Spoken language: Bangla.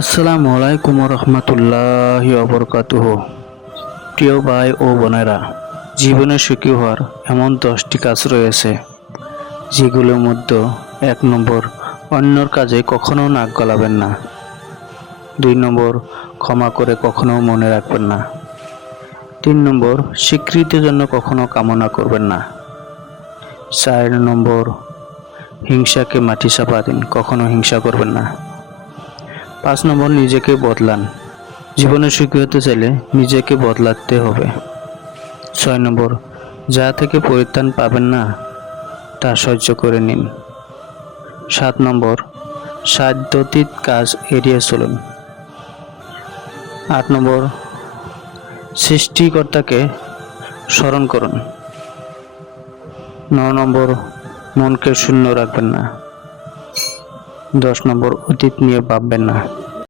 আসসালামু আলাইকুম রহমতুল্লাহ অবরকাতুহ প্রিয় ভাই ও বোনেরা, জীবনে সুখী হওয়ার এমন দশটি কাজ রয়েছে, যেগুলোর মধ্যে এক নম্বর, অন্যর কাজে কখনো নাক গলাবেন না। দুই নম্বর, ক্ষমা করে কখনো মনে রাখবেন না। তিন নম্বর, স্বীকৃতির জন্য কখনো কামনা করবেন না। চার নম্বর, হিংসাকে মাটি চাপা দিন, কখনো হিংসা করবেন না। পাঁচ নম্বর নিজেকে বদলান। জীবনে সুখী হতে চাইলে নিজেকে বদলাতে হবে। ছয় নম্বর, যা থেকে পরিত্রাণ পাবেন না, তা সহ্য করে নিন। সাত নম্বর, সাধ্যতীত কাজ এড়িয়ে চলুন। আট নম্বর, সৃষ্টিকর্তাকে স্মরণ করুন। ন নম্বর, মনকে শূন্য রাখবেন না। দশ নম্বর অতীত নিয়ে ভাববেন না।